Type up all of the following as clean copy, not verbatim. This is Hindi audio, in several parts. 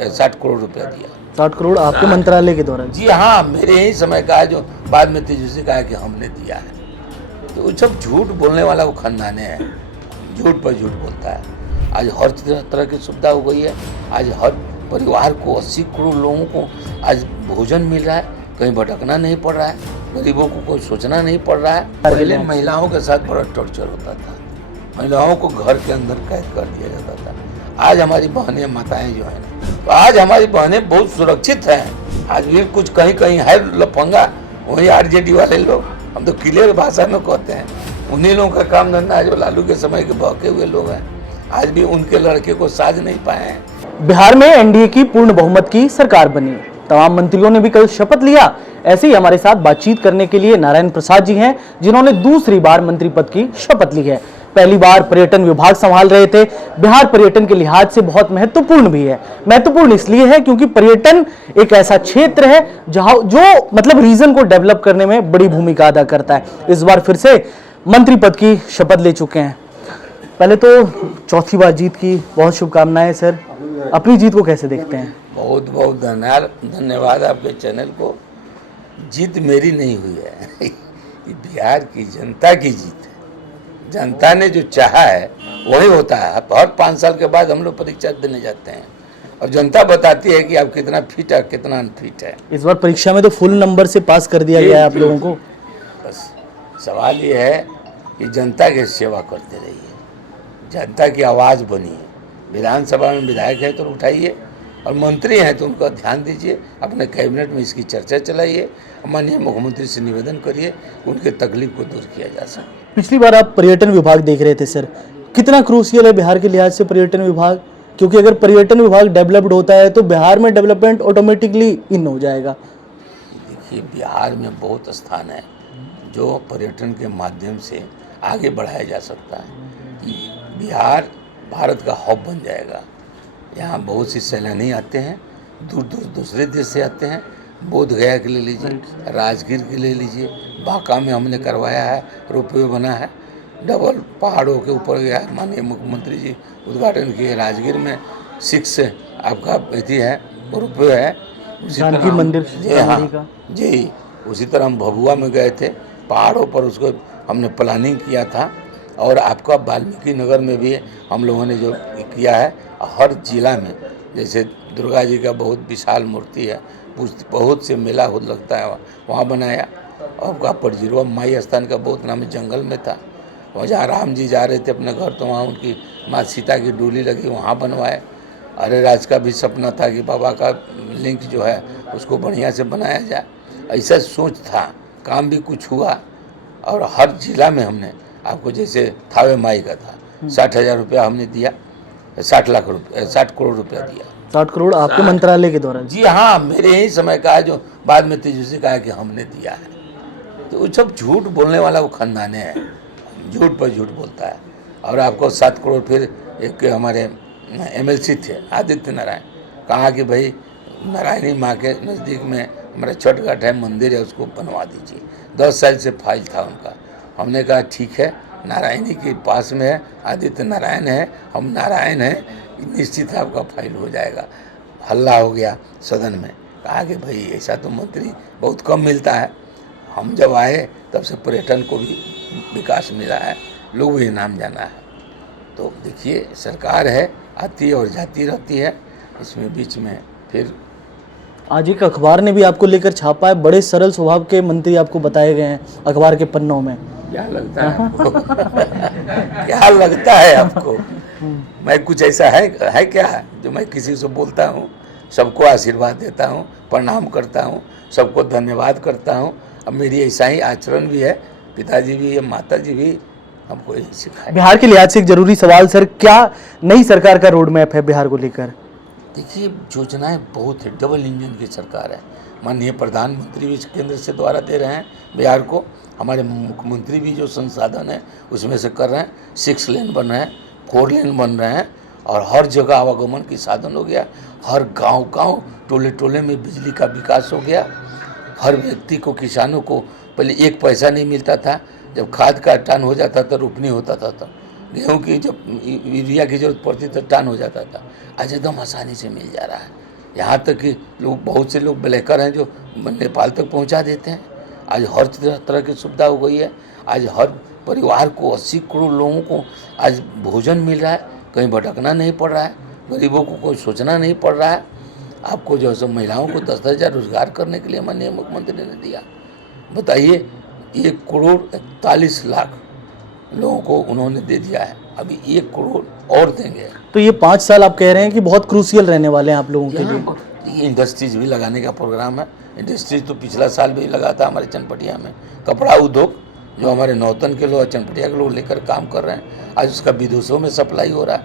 60 करोड़ रुपया दिया। 60 करोड़ आपके मंत्रालय के दौरान? जी हाँ, मेरे ही समय का है, जो बाद में तेजस्वी कहा कि हमने दिया है। तो वो सब झूठ बोलने वाला वो खानदाने है, झूठ पर झूठ बोलता है। आज हर तरह की सुविधा हो गई है। आज हर परिवार को 80 करोड़ लोगों को आज भोजन मिल रहा है, कहीं भटकना नहीं पड़ रहा है, गरीबों को कोई सोचना नहीं पड़ रहा है। पहले महिलाओं के साथ बड़ा टॉर्चर होता था, महिलाओं को घर के अंदर कैद कर दिया जाता था। आज हमारी बहनें माताएं जो है ना, तो आज हमारी बहनें बहुत सुरक्षित हैं। आज भी कुछ कहीं कहीं है लफंगा, वही आरजेडी वाले लोग, हम तो क्लियर भाषा में कहते हैं, उन्हीं लोगों का काम धंधा है जो लालू के समय के बहके हुए लोग हैं। आज भी उनके लड़के को साज नहीं पाए हैं। बिहार में एनडीए की पूर्ण बहुमत की सरकार बनी। तमाम मंत्रियों ने भी कल शपथ लिया। ऐसे ही हमारे साथ बातचीत करने के लिए नारायण प्रसाद जी हैं, जिन्होंने दूसरी बार मंत्री पद की शपथ ली है। पहली बार पर्यटन विभाग संभाल रहे थे। बिहार पर्यटन के लिहाज से बहुत महत्वपूर्ण भी है। महत्वपूर्ण इसलिए है क्योंकि पर्यटन एक ऐसा क्षेत्र है जहां जो मतलब रीजन को डेवलप करने में बड़ी भूमिका अदा करता है। इस बार फिर से मंत्री पद की शपथ ले चुके हैं। पहले तो चौथी बार जीत की बहुत शुभकामनाएं सर। अपनी जीत को कैसे देखते हैं? बहुत बहुत धन्यवाद आपके चैनल को। जीत मेरी नहीं हुई है, ये बिहार की जनता की जीत है। जनता ने जो चाहा है वही होता है। हर 5 साल के बाद हम लोग परीक्षा देने जाते हैं और जनता बताती है कि आप कितना फिट है, कितना अनफिट है। इस बार परीक्षा में तो फुल नंबर से पास कर दिया गया है आप लोगों को। बस सवाल ये है कि जनता की सेवा करते रहिए, जनता की आवाज़ बनिए। विधानसभा में विधायक है तो उठाइए, और मंत्री हैं तो उनका ध्यान दीजिए, अपने कैबिनेट में इसकी चर्चा चलाइए, माननीय मुख्यमंत्री से निवेदन करिए, उनके तकलीफ को दूर किया जा सके। पिछली बार आप पर्यटन विभाग देख रहे थे सर, कितना क्रूशियल है बिहार के लिहाज से पर्यटन विभाग? क्योंकि अगर पर्यटन विभाग डेवलप्ड होता है तो बिहार में डेवलपमेंट ऑटोमेटिकली इन हो जाएगा। देखिए, बिहार में बहुत स्थान है जो पर्यटन के माध्यम से आगे बढ़ाया जा सकता है। बिहार भारत का हब बन जाएगा। यहाँ बहुत सी सैलानी आते हैं, दूर दूर दूसरे देश से आते हैं। बोध गया के ले लीजिए, राजगीर के ले लीजिए, बांका में हमने करवाया है, रोपवे बना है, डबल पहाड़ों के ऊपर गया है, माननीय मुख्यमंत्री जी उद्घाटन किए। राजगीर में 6 आपका अथी है, रोपवे है। जानकी मंदिर जी हाँ जी, उसी तरह हम भभुआ में गए थे, पहाड़ों पर उसको हमने प्लानिंग किया था। और आपका वाल्मीकि नगर में भी हम लोगों ने जो किया है, हर जिला में, जैसे दुर्गा जी का बहुत विशाल मूर्ति है, बहुत से मेला हो लगता है, वहाँ बनाया। और आपका परजिरवा माई स्थान का बहुत नाम जंगल में था, वहाँ जहाँ राम जी जा रहे थे अपने घर, तो वहाँ उनकी माँ सीता की डोली लगी, वहाँ बनवाए। अरे राज का भी सपना था कि बाबा का लिंक जो है उसको बढ़िया से बनाया जाए, ऐसा सोच था, काम भी कुछ हुआ। और हर जिला में हमने आपको, जैसे थावे माई का था, 60,000 रुपया हमने दिया, 60 करोड़ रुपया दिया। 60 करोड़ आपके मंत्रालय के दौरान? जी हाँ, मेरे ही समय का है, जो बाद में तेजस्वी कहा कि हमने दिया है। तो वो सब झूठ बोलने वाला वो खानदाने है, झूठ पर झूठ बोलता है। और आपको 7 करोड़ फिर एक हमारे MLC थे आदित्य नारायण, कहा कि भाई नारायणी माँ के नज़दीक में हमारा छठ घाट है, मंदिर है, उसको बनवा दीजिए। 10 साल से फाइल था उनका। हमने कहा ठीक है, नारायणी के पास में है, आदित्य नारायण है, हम नारायण हैं, निश्चित आपका फाइल हो जाएगा। हल्ला हो गया सदन में, कहा कि भाई ऐसा तो मंत्री बहुत कम मिलता है। हम जब आए तब से पर्यटन को भी विकास मिला है, लोग भी नाम जाना है। तो देखिए, सरकार है, आती है और जाती रहती है, इसमें बीच में फिर आज एक अखबार ने भी आपको लेकर छापा है। बड़े सरल स्वभाव के मंत्री आपको बताए गए हैं अखबार के पन्नों में। क्या लगता है आपको? क्या लगता है आपको? मैं कुछ ऐसा है क्या जो मैं किसी से बोलता हूँ? सबको आशीर्वाद देता हूँ, प्रणाम करता हूँ, सबको धन्यवाद करता हूँ। अब मेरी ऐसा ही आचरण भी है, पिताजी भी है, माता जी भी हमको यही सिखाए। बिहार के लिहाज से एक जरूरी सवाल सर, क्या नई सरकार का रोड मैप है बिहार को लेकर? देखिए, योजनाएं बहुत है, डबल इंजन की सरकार है। माननीय प्रधानमंत्री भी केंद्र से द्वारा दे रहे हैं बिहार को, हमारे मुख्यमंत्री भी जो संसाधन है उसमें से कर रहे हैं। 6 लेन बन रहे हैं, 4 लेन बन रहे हैं, और हर जगह आवागमन की साधन हो गया। हर गांव टोले टोले में बिजली का विकास हो गया। हर व्यक्ति को, किसानों को पहले 1 पैसा नहीं मिलता था, जब खाद का टन हो जाता था, रोपनी होता था, तब गेहूँ की जब यूरिया की जरूरत पड़ती तो टन हो जाता था, आज एकदम आसानी से मिल जा रहा है। यहाँ तक कि लोग, बहुत से लोग ब्लैकर हैं जो नेपाल तक पहुँचा देते हैं। आज हर तरह की सुविधा हो गई है। आज हर परिवार को 80 करोड़ लोगों को आज भोजन मिल रहा है, कहीं भटकना नहीं पड़ रहा है, गरीबों को कोई सोचना नहीं पड़ रहा है। आपको जो है महिलाओं को 10,000 रोजगार करने के लिए माननीय मुख्यमंत्री ने दिया। बताइए, 1,41,00,000 लोगों को उन्होंने दे दिया है, अभी 1 करोड़ और देंगे। तो ये 5 साल आप कह रहे हैं कि बहुत क्रूशियल रहने वाले हैं आप लोगों के लिए। ये इंडस्ट्रीज भी लगाने का प्रोग्राम है। इंडस्ट्रीज तो पिछला साल भी लगा था हमारे चनपटिया में। कपड़ा उद्योग जो हमारे नौतन के लोग, चनपटिया के लोग लेकर काम कर रहे हैं, आज उसका विदेशों में सप्लाई हो रहा है।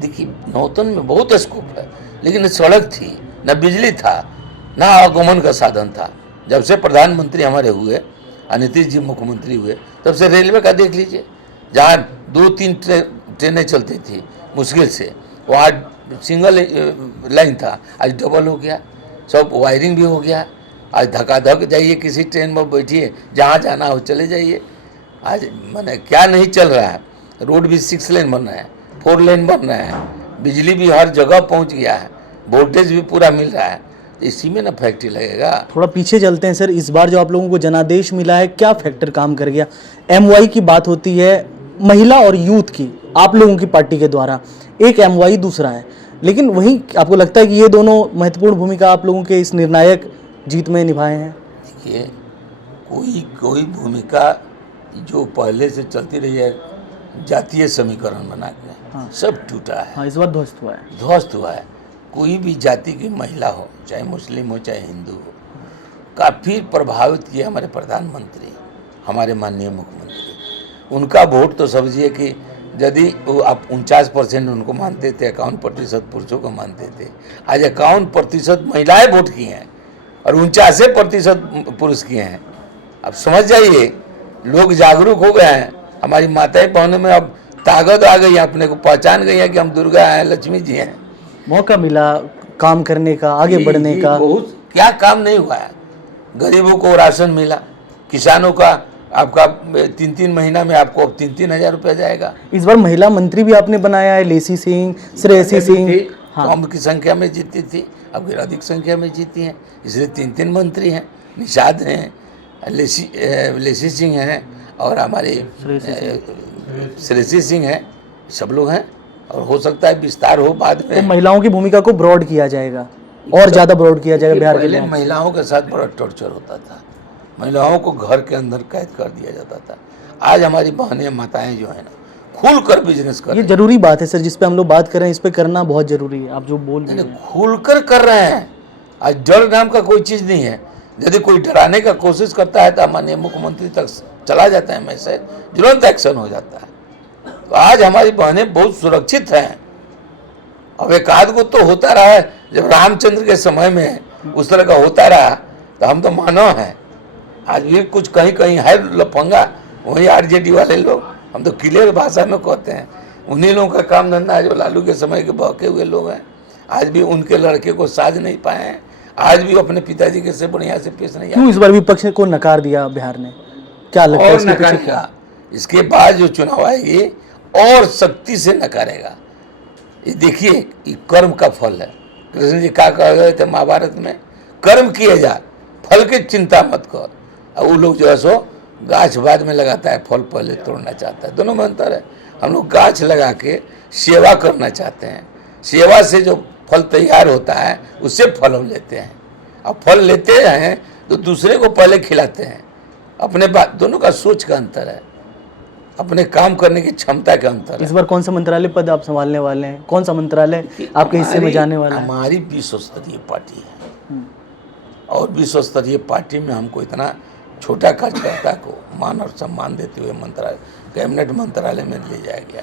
देखिए, नौतन में बहुत स्कोप है, लेकिन सड़क थी, न बिजली था, न आगमन का साधन था। जब से प्रधानमंत्री हमारे हुए और नीतीश जी मुख्यमंत्री हुए, तब से रेलवे का देख लीजिए, जहाँ 2-3 ट्रेनें चलती थी मुश्किल से, वहाँ सिंगल लाइन था, आज डबल हो गया। सब वायरिंग भी हो गया। आज धकाधक जाइए, किसी ट्रेन में बैठिए, जहाँ जाना हो चले जाइए। आज मैंने क्या नहीं चल रहा है। रोड भी 6 लेन बन रहे हैं, 4 लेन बन रहे हैं, बिजली भी हर जगह पहुँच गया है, वोल्टेज भी पूरा मिल रहा है। इसी में ना फैक्ट्री लगेगा। थोड़ा पीछे चलते हैं सर। इस बार जो आप लोगों को जनादेश मिला है, क्या फैक्टर काम कर गया? MY की बात होती है, महिला और यूथ की, आप लोगों की पार्टी के द्वारा। एक MY दूसरा है, लेकिन वहीं आपको लगता है कि ये दोनों महत्वपूर्ण भूमिका आप लोगों के इस निर्णायक जीत में निभाए हैं? देखिए, कोई भूमिका जो पहले से चलती रही है, जातीय समीकरण बना के सब टूटा है। हाँ, इस बार ध्वस्त हुआ है। ध्वस्त हुआ है। कोई भी जाति की महिला हो, चाहे मुस्लिम हो चाहे हिंदू हो, काफ़ी प्रभावित किया हमारे प्रधानमंत्री, हमारे माननीय मुख्यमंत्री। उनका वोट तो समझिए कि यदि वो आप 49% उनको मानते थे, 51% पुरुषों को मानते थे, आज 51% महिलाएं वोट की हैं और 49% पुरुष किए हैं। अब समझ जाइए, लोग जागरूक हो गए हैं। हमारी माताएं बहनों में अब ताकत आ गई है, अपने को पहचान गई है कि हम दुर्गा हैं, लक्ष्मी जी हैं। मौका मिला काम करने का, आगे बढ़ने का। बहुत क्या काम नहीं हुआ है। गरीबों को राशन मिला, किसानों का आपका 3-3 महीना में आपको 3-3 हज़ार रुपया जाएगा। इस बार महिला मंत्री भी आपने बनाया है, लेसी सिंह, श्रेयसी सिंह। कम की संख्या में जीती थी, अब फिर अधिक संख्या में जीती हैं, इसलिए 3-3 मंत्री हैं। निषाद हैं, लेसी सिंह हैं और हमारे श्रेयसी सिंह हैं, सब लोग हैं। और हो सकता है विस्तार हो बाद में। तो महिलाओं की भूमिका को ब्रॉड किया जाएगा और ज़्यादा ब्रॉड किया जाएगा बिहार के लिए। पहले महिलाओं के साथ बड़ा टॉर्चर होता था, महिलाओं को घर के अंदर कैद कर दिया जाता था। आज हमारी बहनें माताएं जो है ना, खुल कर बिजनेस कर रही हैं। ये जरूरी बात है सर, जिस पे हम लोग बात कर रहे हैं, इस पे करना बहुत जरूरी है। आप जो बोल रहे हैं, खुल कर रहे हैं। आज डर नाम का कोई चीज़ नहीं है। यदि कोई डराने का कोशिश करता है तो माननीय मुख्यमंत्री तक चला जाता है मैसेज, तुरंत एक्शन हो जाता है। तो आज हमारी बहनें बहुत सुरक्षित हैं। अब एक आध को तो होता रहा है, जब रामचंद्र के समय में उस तरह का होता रहा, तो हम तो मानव हैं। आज भी कुछ कहीं कहीं है लफंगा, वही RJD वाले लोग, हम तो क्लियर भाषा में कहते हैं, उन्हीं लोगों का काम धंधा है जो लालू के समय के बहके हुए लोग हैं। आज भी उनके लड़के को साज नहीं पाए हैं, आज भी अपने पिताजी के से बढ़िया से पेश नहीं। क्यों इस बार विपक्ष को नकार दिया बिहार ने? क्या लगता है इसके पीछे? क्या इसके बाद जो चुनाव आएगी और सख्ती से नकारेगा। ये देखिए, ये कर्म का फल है। कृष्ण जी क्या कह गए थे महाभारत में, कर्म किए जा, फल की चिंता मत कर। और वो लोग जो है सो गाछ बाद में लगाता है, फल पहले तोड़ना चाहता है। दोनों में अंतर है। हम लोग गाछ लगा के सेवा करना चाहते हैं, सेवा से जो फल तैयार होता है उससे फल हम लेते हैं। अब फल लेते हैं तो दूसरे को पहले खिलाते हैं। अपने बात, दोनों का सोच का अंतर है, अपने काम करने की क्षमता का अंतर है। इस बार कौन सा मंत्रालय पद आप संभालने वाले हैं? कौन सा मंत्रालय आपके हिस्से में जाने वाला है? हमारी विश्व स्तरीय पार्टी है और विश्व स्तरीय पार्टी में हमको इतना छोटा कार्यकर्ता को मान और सम्मान देते हुए मंत्रालय, कैबिनेट मंत्रालय में ले जाया गया।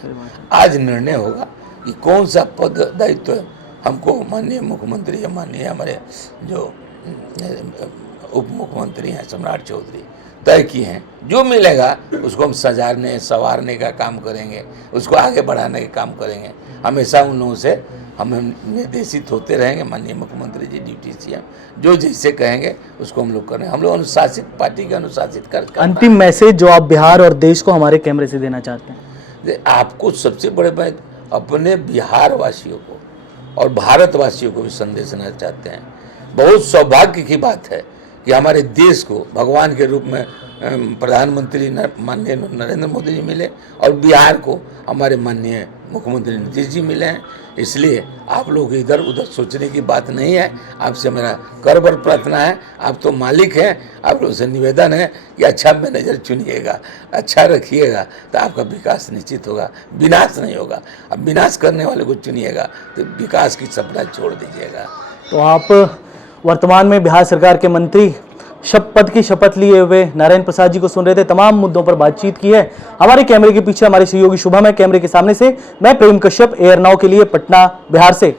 आज निर्णय होगा कि कौन सा पद दायित्व हमको माननीय मुख्यमंत्री या माननीय हमारे जो उप मुख्यमंत्री हैं सम्राट चौधरी तय किए हैं। जो मिलेगा उसको हम सजाने संवारने का काम करेंगे, उसको आगे बढ़ाने का काम करेंगे। हमेशा उन लोगों से हम निर्देशित होते रहेंगे। माननीय मुख्यमंत्री जी, डिप्टी CM जो जैसे कहेंगे उसको हम लोग करेंगे। हम लोग अनुशासित, पार्टी के अनुशासित कर। अंतिम मैसेज जो आप बिहार और देश को हमारे कैमरे से देना चाहते हैं? आपको सबसे बड़े बात, अपने बिहार वासियों को और भारतवासियों को भी संदेश देना चाहते हैं। बहुत सौभाग्य की बात है कि हमारे देश को भगवान के रूप में प्रधानमंत्री माननीय नरेंद्र मोदी जी मिले और बिहार को हमारे माननीय मुख्यमंत्री नीतीश जी मिले हैं। इसलिए आप लोग इधर उधर सोचने की बात नहीं है। आपसे मेरा करबर प्रार्थना है, आप तो मालिक हैं, आप लोगों से निवेदन है कि अच्छा मैनेजर चुनिएगा, अच्छा रखिएगा तो आपका विकास निश्चित होगा, विनाश नहीं होगा। अब विनाश करने वाले को चुनिएगा तो विकास की सपना छोड़ दीजिएगा। तो आप वर्तमान में बिहार सरकार के मंत्री पद की शपथ लिए हुए नारायण प्रसाद जी को सुन रहे थे। तमाम मुद्दों पर बातचीत की है। हमारे कैमरे के पीछे हमारे सहयोगी शुभम है, कैमरे के सामने से मैं प्रेम कश्यप, एयर नाउ के लिए पटना बिहार से।